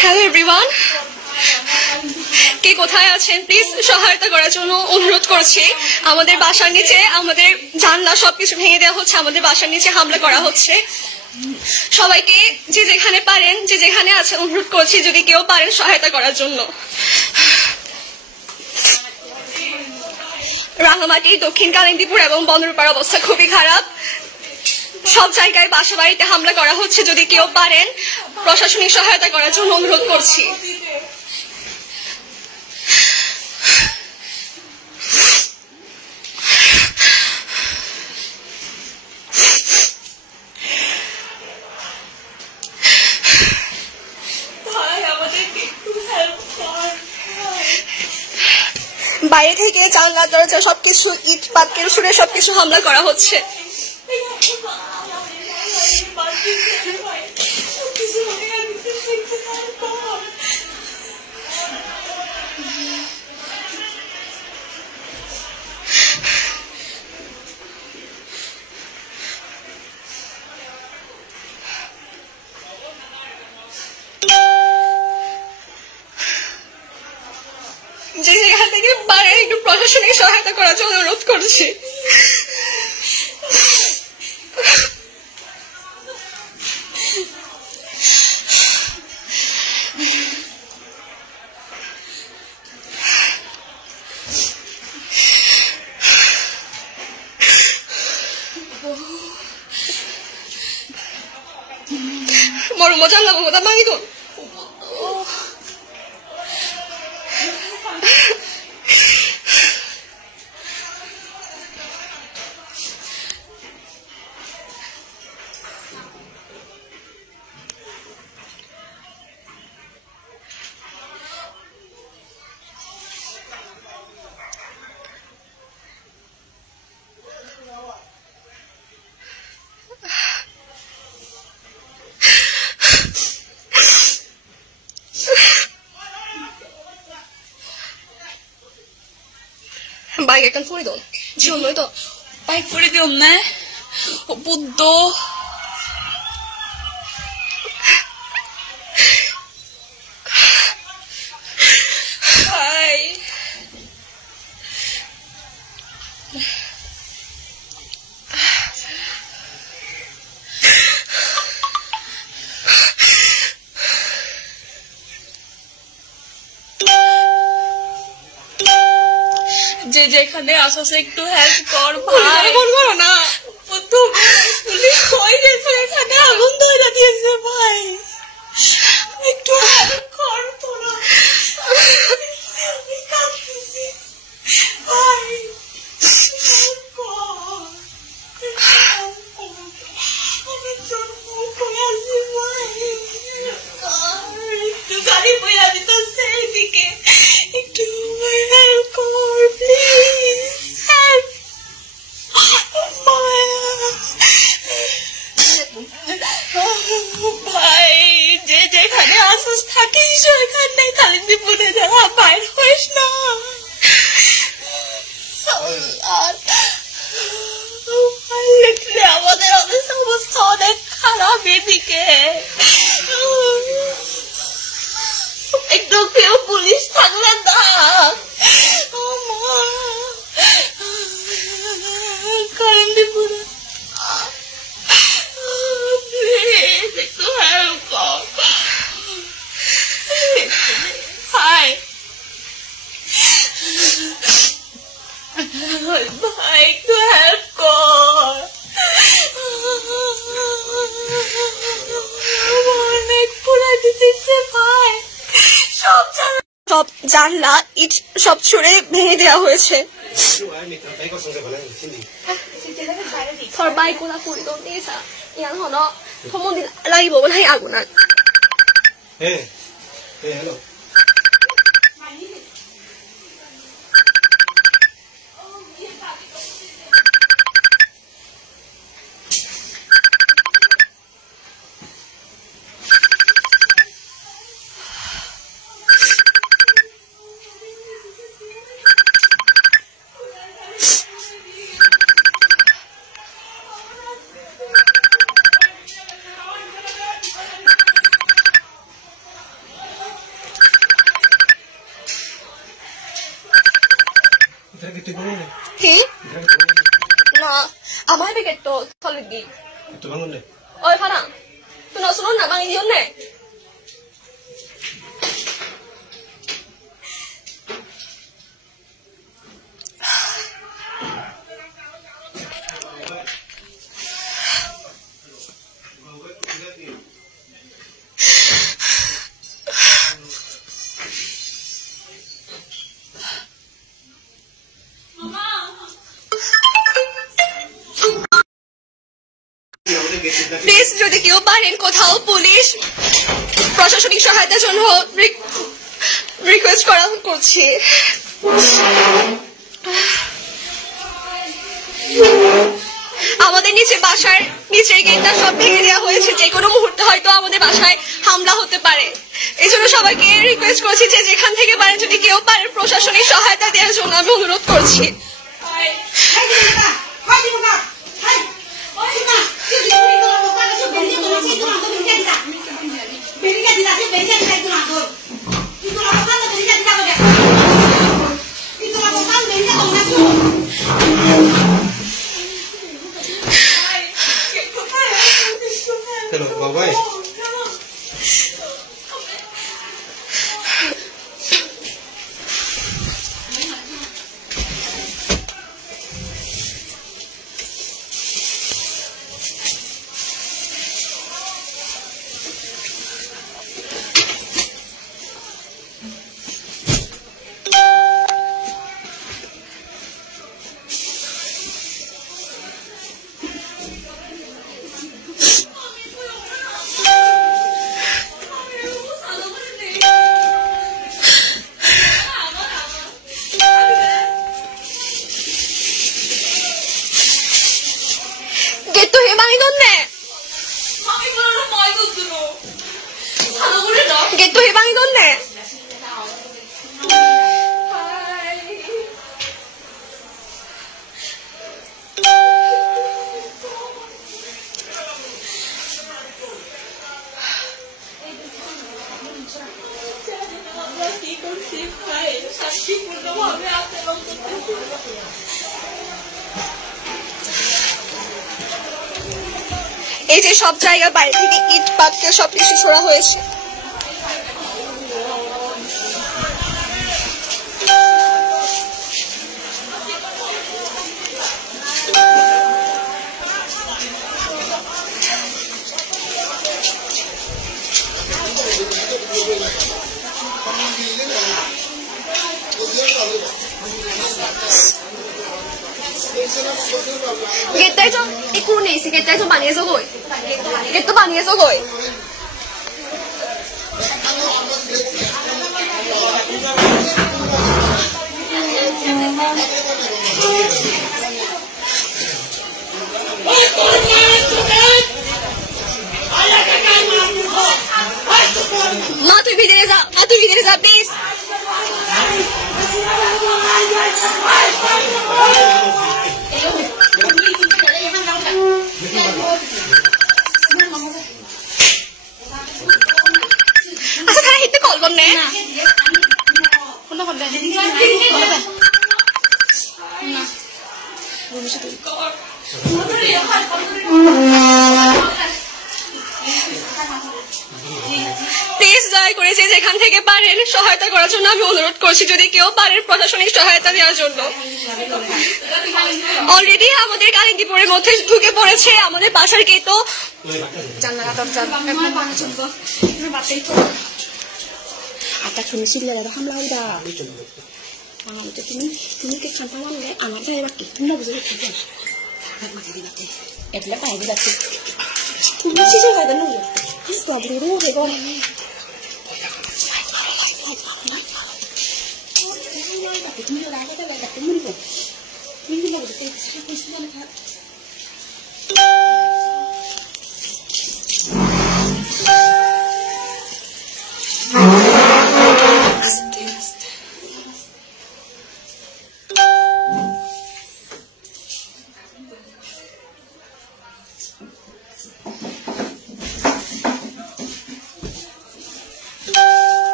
Hello everyone, কে কোথায় আছেন please সহায়তা করার জন্য অনুরোধ করছি। আমাদের বাসার নিচে আমাদের জানলা সবকিছু ভেঙে দেওয়া হচ্ছে, আমাদের বাসার নিচে হামলা করা হচ্ছে। সবাইকে যে যেখানে পারেন, যে যেখানে আছেন, অনুরোধ করছি যদি কেউ পারেন সহায়তা করার জন্য। রাঙামাটি, দক্ষিণ কালিন্দীপুর এবং বন্দরপাড়ার অবস্থা খুবই খারাপ। সব জায়গায় বাসা বাড়িতে হামলা করা হচ্ছে। যদি কেউ পারেন প্রশাসনিক সহায়তা করার জন্য অনুরোধ করছি। বাইরে থেকে জানলা দরজা সবকিছু ইট পাটকেল ছুড়ে সবকিছু হামলা করা হচ্ছে। যে যেখান থেকে পারে একটু প্রশাসনিক সহায়তা করার জন্য অনুরোধ করছি। মরু মজান না মজা মাঙ্গি তো বাইক একখান ফুড়ি দাও, জীবন নয় তো বাইক ফুড়ি দিও না বুদ্ধ। যে যেখানে আসো একটু হেল্প কর ভাই। করো না, পুলিশ কই গেছে, এখানে আগুন ধরে দিয়েছে ভাই, একটু হেল্প কর তোরা। আমি কাঁদতেছি ভাই, একটু গাড়ি বইয়া দিতেছে এইদিকে, একটু হেল্প কর প্লিজ, হেল্প। ভাই যে যেখানে আসিস থাকিস ওইখানে কালিন্দীপুরে যারা বাইর হইস না। আমাদের অবস্থা অনেক খারাপ এদিকে, একটু কেউ পুলিশ থাকলে না। কালিন্দীপুরে প্লিজ একটু হেল্প কর ভাই, ভাই একটু হেল্প কর। অনেক পুরা দিতেছে ভাই, সব জানলা ইট সব ছুড়ে ভেঙে দেওয়া হয়েছে। থর বাইক গুলা ফুড়ি দাও দিয়ে সা ইয়ান হন থমন্দি লাগিব বলে আগুনান। hello. কি না আমার বেগে তো থলে দি ওই ফানা তুই না শুনুন না বাঙি দিও নে প্লিজ যদি কেউ পারেন কোথাও পুলিশ প্রশাসনিক সহায়তার জন্য রিকোয়েস্ট করছি আমাদের নিচে বাসার নিচের গেটটা সব ভেঙে দেওয়া হয়েছে যে কোনো মুহূর্তে হয়তো আমাদের বাসায় হামলা হতে পারে এই জন্য সবাইকে রিকোয়েস্ট করছি যে যেখান থেকে পারেন যদি কেউ পারেন প্রশাসনিক সহায়তা দেওয়ার জন্য আমি অনুরোধ করছি এই যে সব জায়গায় বাইরে থেকে ইট পাটকেল সবকিছু ছোড়া হয়েছে গেটটাই তো একটু নেই গেটটাই তো বানিয়েছো কই গেট তো বানিয়েছো কই মা তুই ভিতরে যা প্লিজ আচ্ছা তারা হিতে কল করনে প্লিজ দয়া করে যেখান থেকে পারেন সহায়তা করার জন্য আমি অনুরোধ করছি যদি কেউ পারেন প্রশাসনিক সহায়তা দেওয়ার জন্য অলরেডি আমাদের কালিন্দীপুরের মধ্যে ঢুকে পড়েছে আমাদের বাসার গেটও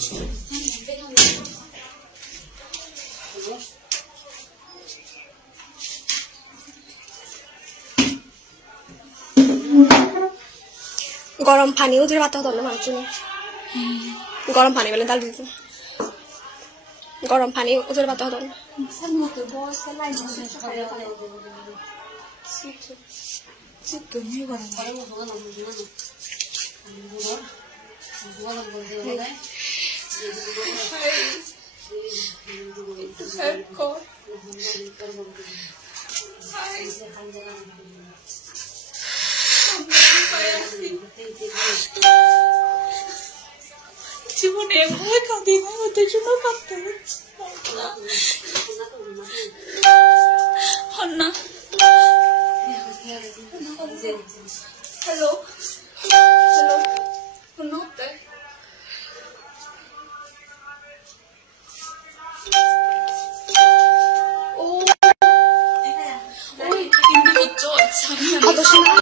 গরম পানি ওদের বাতা হতো না মানুষ গরম পানি বলে ডাল দিত গরম পানি ওদের বাতা হতো না জীবনে একবার কাঁদি না ওদের জন্য কাঁদতে হচ্ছে না hello hello notte oi quindi tutto